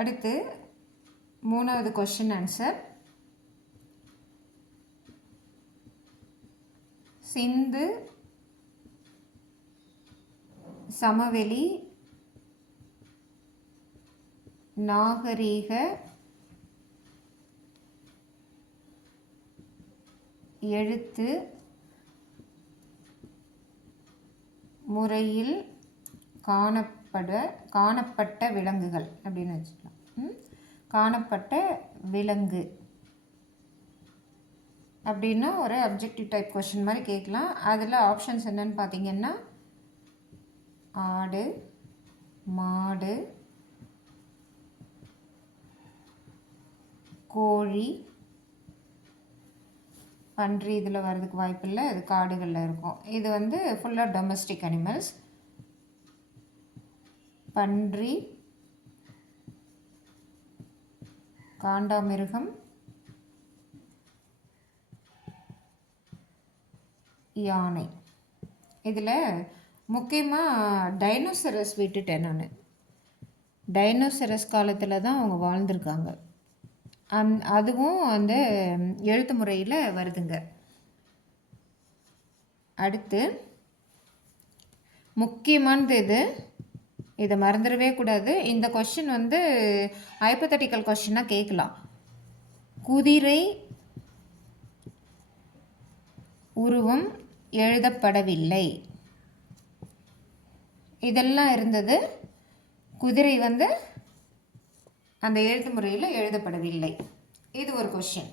அடுத்து 3வது question answer. சிந்து சமவெளி நாகரீக எழுத்து முறையில் காணப்பட்ட விலங்குகள் அப்படின்னு வச்சுக்கலாம். காணப்பட்ட விலங்கு அப்படின்னா ஒரு அப்ஜெக்டிவ் டைப் கொஸ்டின் மாதிரி கேட்கலாம். அதில் ஆப்ஷன்ஸ் என்னன்னு பார்த்தீங்கன்னா ஆடு, மாடு, கோழி, பன்றி இதில் வர்றதுக்கு வாய்ப்பு இல்லை, அது காடுகளில் இருக்கும். இது வந்து ஃபுல்லாக டொமஸ்டிக் அனிமல்ஸ். பன்றி, காண்டாமிருகம், யானை. இதில் முக்கியமாக டைனோசரஸ் விட்டுட்டேன் நான். டைனோசரஸ் காலத்தில் தான் அவங்க வாழ்ந்திருக்காங்க. அதுவும் அந்த எழுத்து முறையில் வருதுங்க. அடுத்து முக்கியமானது இதை மறந்துடவே கூடாது. இந்த கொஸ்டின் வந்து ஹைப்போதெட்டிக்கல் கொஸ்டினாக கேட்கலாம். குதிரை உருவம் எழுதப்படவில்லை. இதெல்லாம் இருந்தது. குதிரை வந்து அந்த எழுத்து முறையில் எழுதப்படவில்லை. இது ஒரு கொஸ்டின்.